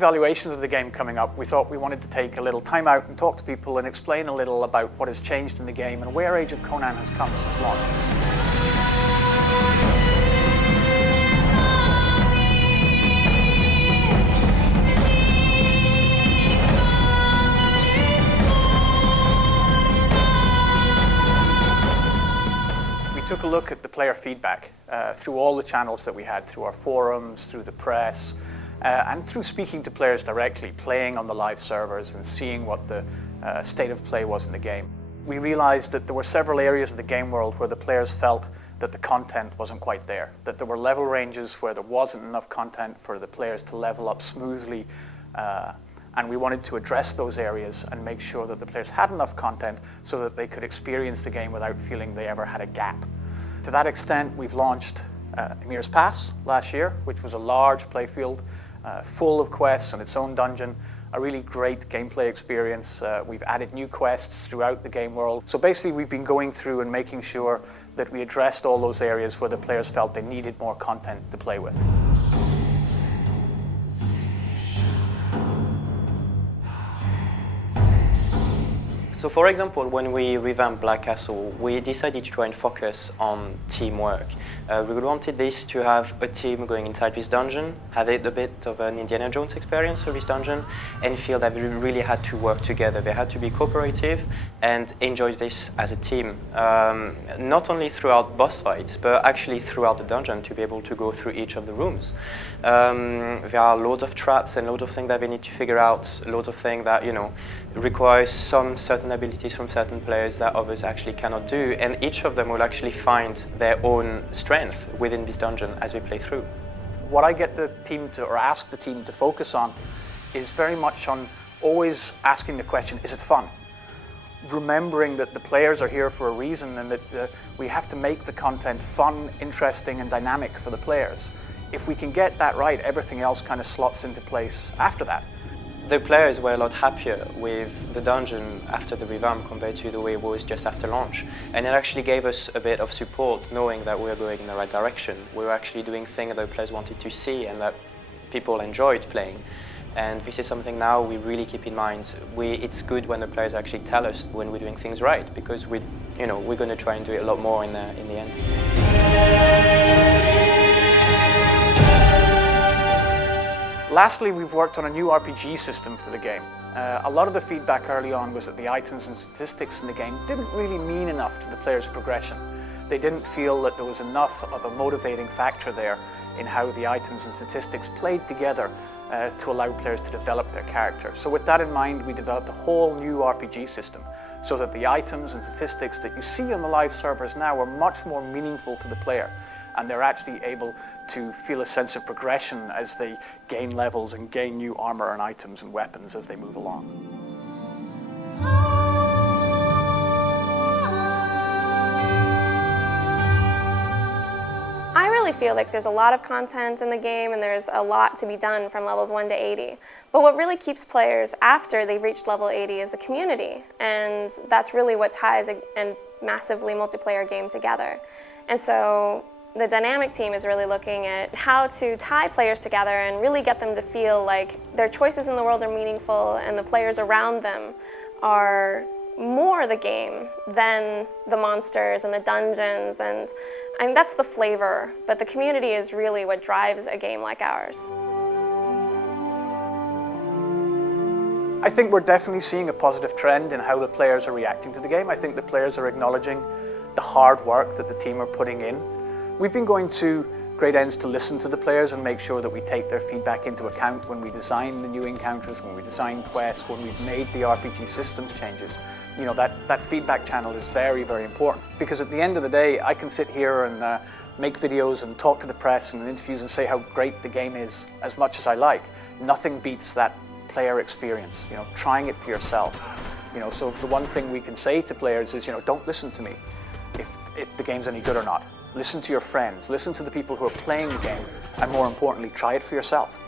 evaluations of the game coming up, we thought we wanted to take a little time out and talk to people and explain a little about what has changed in the game and where Age of Conan has come since launch. We took a look at the player feedback through all the channels that we had, through our forums, through the press, and through speaking to players directly, playing on the live servers and seeing what the state of play was in the game. We realized that there were several areas of the game world where the players felt that the content wasn't quite there, that there were level ranges where there wasn't enough content for the players to level up smoothly, and we wanted to address those areas and make sure that the players had enough content so that they could experience the game without feeling they ever had a gap. To that extent, we've launched Emir's Pass last year, which was a large playfield full of quests and its own dungeon, a really great gameplay experience. We've added new quests throughout the game world. So basically we've been going through and making sure that we addressed all those areas where the players felt they needed more content to play with. So for example, when we revamped Black Castle, we decided to try and focus on teamwork. We wanted this to have a team going inside this dungeon, have it a bit of an Indiana Jones experience for this dungeon, and feel that we really had to work together. They had to be cooperative and enjoy this as a team. Not only throughout boss fights, but actually throughout the dungeon to be able to go through each of the rooms. There are loads of traps and loads of things that they need to figure out, loads of things that, you know, requires some certain abilities from certain players that others actually cannot do, and each of them will actually find their own strength within this dungeon as we play through. What I get the team to, or ask the team to focus on, is very much on always asking the question, is it fun? Remembering that the players are here for a reason and that we have to make the content fun, interesting and dynamic for the players. If we can get that right, everything else kind of slots into place after that. The players were a lot happier with the dungeon after the revamp compared to the way it was just after launch. And it actually gave us a bit of support knowing that we were going in the right direction. We were actually doing things that the players wanted to see and that people enjoyed playing. And this is something now we really keep in mind. It's good when the players actually tell us when we're doing things right, because we're going to try and do it a lot more in the end. Lastly, we've worked on a new RPG system for the game. A lot of the feedback early on was that the items and statistics in the game didn't really mean enough to the player's progression. They didn't feel that there was enough of a motivating factor there in how the items and statistics played together to allow players to develop their character. So with that in mind, we developed a whole new RPG system so that the items and statistics that you see on the live servers now are much more meaningful to the player, and they're actually able to feel a sense of progression as they gain levels and gain new armor and items and weapons as they move along. I really feel like there's a lot of content in the game and there's a lot to be done from levels 1 to 80. But what really keeps players after they've reached level 80 is the community, and that's really what ties a massively multiplayer game together. And so the dynamic team is really looking at how to tie players together and really get them to feel like their choices in the world are meaningful and the players around them are more the game than the monsters and the dungeons, and that's the flavor, but the community is really what drives a game like ours. I think we're definitely seeing a positive trend in how the players are reacting to the game. I think the players are acknowledging the hard work that the team are putting in. We've been going to great ends to listen to the players and make sure that we take their feedback into account when we design the new encounters, when we design quests, when we've made the RPG systems changes. You know, that feedback channel is very, very important, because at the end of the day, I can sit here and make videos and talk to the press and interviews and say how great the game is as much as I like. Nothing beats that player experience, you know, trying it for yourself. You know, so the one thing we can say to players is, you know, don't listen to me if the game's any good or not. Listen to your friends, listen to the people who are playing the game, and more importantly, try it for yourself.